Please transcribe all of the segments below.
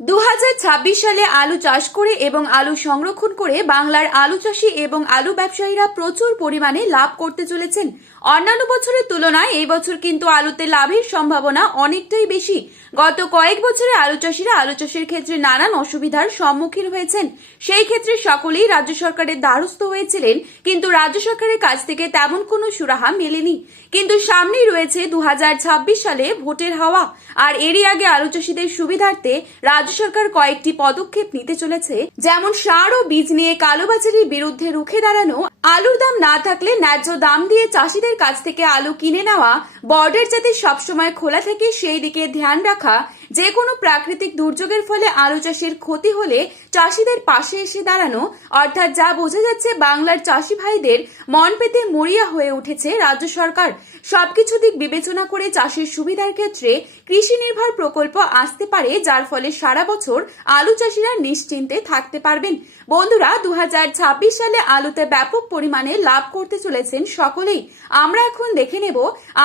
2026 সালে আলু চাষ করে এবং আলু সংরক্ষণ করে বাংলার আলু চাষী এবং আলু ব্যবসায়ীরা প্রচুর পরিমাণে লাভ করতে চলেছেন। অন্যান্য বছরের তুলনায় এই বছর কিন্তু আলুতে লাভের সম্ভাবনা অনেকটাই বেশি। গত কয়েক বছরে আলু চাষীরা আলু চাষের ক্ষেত্রে নানান অসুবিধার সম্মুখীন হয়েছেন। সেই ক্ষেত্রে সকলেই রাজ্য সরকারের দ্বারস্থ হয়েছিলেন, কিন্তু রাজ্য সরকারের কাছ থেকে তেমন কোনো সুরাহা মেলেনি। কিন্তু সামনেই রয়েছে 2026 সালে ভোটের হাওয়া, আর এরই আগে আলু চাষীদের সুবিধার্থে রাজ্য সরকার কয়েকটি পদক্ষেপ নিতে চলেছে, যেমন সার ও বীজ নিয়ে কালোবাজারির বিরুদ্ধে রুখে দাঁড়ানো, আলুর দাম না থাকলে ন্যায্য দাম দিয়ে চাষিদের কাছ থেকে আলু কিনে নেওয়া, বর্ডার যাতে সবসময় খোলা থাকে সেই দিকে ধ্যান রাখা, যে কোনো প্রাকৃতিক দুর্যোগের ফলে আলু চাষের ক্ষতি হলে চাষিদের পাশে এসে দাঁড়ানো। অর্থাৎ যা বোঝা যাচ্ছে, বাংলার চাষি ভাইদের মন পেতে মরিয়া হয়ে উঠেছে রাজ্য সরকার। সবকিছু দিক বিবেচনা করে চাষের সুবিধার ক্ষেত্রে কৃষি নির্ভর প্রকল্প আসতে পারে, যার ফলে সারা বছর আলু চাষিরা নিশ্চিন্তে থাকতে পারবেন। বন্ধুরা, 2026 সালে আলুতে ব্যাপক পরিমাণে লাভ করতে চলেছেন সকলেই। আমরা এখন দেখে নেব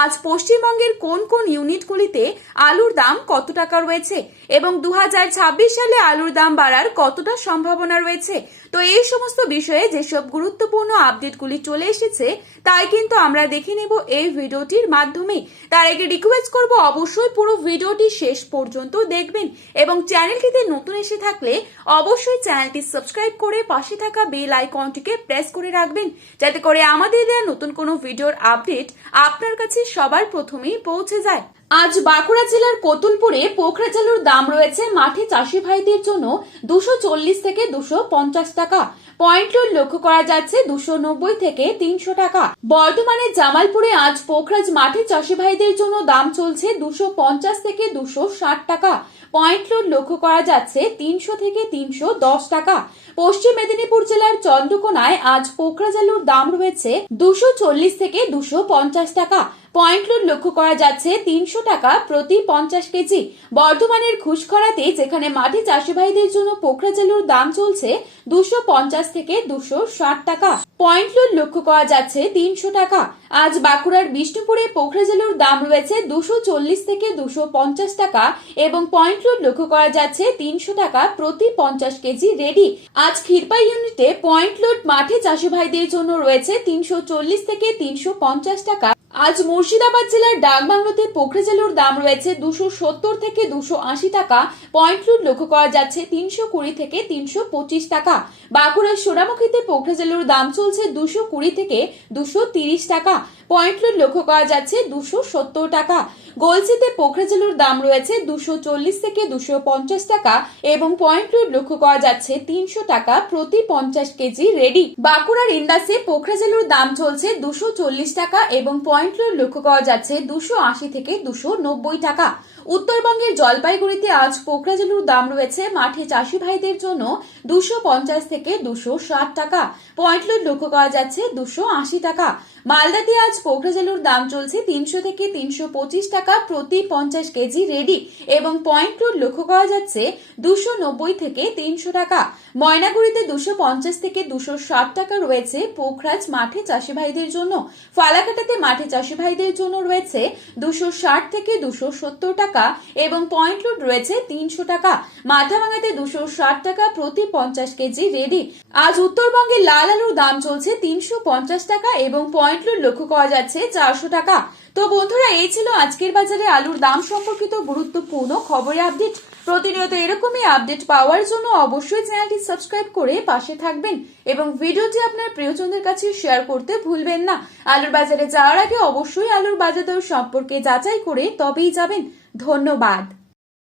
আজ পশ্চিমবঙ্গের কোন কোন ইউনিটগুলিতে আলুর দাম কত টাকা রয়েছে এবং 2026 সালে আলুর দাম বাড়ার কতটা সম্ভাবনা রয়েছে। তো এই সমস্ত বিষয়ে যেসব গুরুত্বপূর্ণ আপডেটগুলি চলে এসেছে তাই কিন্তু আমরা দেখে নেব এই ভিডিওটির মাধ্যমে। তার আগে রিকোয়েস্ট করব অবশ্যই পুরো ভিডিওটি শেষ পর্যন্ত দেখবেন এবং চ্যানেলটিতে নতুন এসে থাকলে অবশ্যই চ্যানেলটি সাবস্ক্রাইব করে পাশে থাকা বেল আইকনটিকে প্রেস করে রাখবেন, যাতে করে আমাদের দেওয়া নতুন কোনো ভিডিওর আপডেট আপনার কাছে সবার প্রথমেই পৌঁছে যায়। আজ বাঁকুড়া জেলার কতুলপুরে পোখরাজ আলুর দাম রয়েছে মাঠে চাষি ভাইদের জন্য 240 থেকে 250 টাকা। পয়েন্ট লোড লক্ষ্য করা যাচ্ছে 290 থেকে 300 টাকা। বর্ধমানের জামালপুরে আজ পোখরাজ মাঠে চাষি ভাইদের জন্য দাম চলছে 250 থেকে 260 টাকা। পয়েন্ট লোড লক্ষ্য করা যাচ্ছে 300 থেকে 310 টাকা। পশ্চিম মেদিনীপুর জেলার চন্দ্রকোনায় আজ পোখরাজ আলুর দাম রয়েছে 240 থেকে 250 টাকা। পয়েন্ট লোড লক্ষ্য করা যাচ্ছে 300 টাকা প্রতি 50 কেজি। বর্ধমানের ঘুষখরাতে, যেখানে মাঠে চাষি ভাইদের জন্য পোখরাজ আলুর দাম চলছে 250 থেকে 260 টাকা। পয়েন্ট লোড লক্ষ্য করা যাচ্ছে 300 টাকা। আজ বাঁকুড়ার বিষ্ণুপুরে পোখরাজ আলুর দাম রয়েছে 240 থেকে 250 টাকা এবং পয়েন্ট লোড লক্ষ্য করা যাচ্ছে 300 টাকা প্রতি 50 কেজি রেডি। আজ ক্ষীরপাই ইউনিটে পয়েন্ট লোড মাঠে চাষি ভাইদের জন্য রয়েছে 340 থেকে 350 টাকা। আজ মুর্শিদাবাদ জেলার ডাকবাংলোতে পোখরাজ আলুর দাম রয়েছে 270 থেকে 280 টাকা। পয়েন্ট লোড লক্ষ্য করা যাচ্ছে 320 থেকে 325 টাকা। বাঁকুড়ার সোনামুখীতে পোখরাজ আলুর দাম চলছে 220 থেকে 230 টাকা। পয়েন্ট লোড লক্ষ্য করা যাচ্ছে 270 টাকা। গলসিতে পোখরাজ আলুর দাম রয়েছে 240 থেকে 250 টাকা এবং পয়েন্ট লোড লক্ষ্য করা যাচ্ছে 300 টাকা প্রতি 50 কেজি রেডি। বাঁকুড়ার ইন্দাসে পোখরাজ আলুর দাম চলছে 240 টাকা এবং পয়েন্ট লোড লক্ষ্য করা যাচ্ছে 280 থেকে 290 টাকা। উত্তরবঙ্গের জলপাইগুড়িতে আজ পোখরাজ আলুর দাম রয়েছে মাঠে চাষি ভাইদের জন্য 250 থেকে 260 টাকা। পয়েন্ট লোড লক্ষ্য করা যাচ্ছে 280 টাকা। মালদাতে আজ পোখরাজ আলুর দাম চলছে 300 থেকে 325 টাকা প্রতি 50 কেজি রেডি এবং পয়েন্ট লোড লক্ষ্য করা যাচ্ছে 290 থেকে 300 টাকা। ময়নাগুড়িতে 250 থেকে 260 টাকা রয়েছে পোখরাজ মাঠে চাষি ভাইদের জন্য। ফালাকাটাতে মাঠে চাষি ভাইদের জন্য রয়েছে 260 থেকে 270 টাকা এবং পয়েন্ট লোড রয়েছে 300 টাকা। মাথাভাঙাতে 260 টাকা প্রতি 50 কেজি রেডি। আজ উত্তরবঙ্গে লাল আলুর দাম চলছে 350 টাকা এবং পয়েন্ট লোড লক্ষ্য করা যাচ্ছে 400 টাকা। তো বন্ধুরা, এই ছিল আজকের বাজারে আলুর দাম সম্পর্কিত গুরুত্বপূর্ণ খবরের আপডেট। প্রতিনিয়ত এরকমই আপডেট পাওয়ার জন্য অবশ্যই চ্যানেলটি সাবস্ক্রাইব করে পাশে থাকবেন এবং ভিডিওটি আপনার প্রিয়জনদের কাছে শেয়ার করতে ভুলবেন না। আলুর বাজারে যাওয়ার আগে অবশ্যই আলুর বাজার দর সম্পর্কে যাচাই করে তবেই যাবেন। ধন্যবাদ।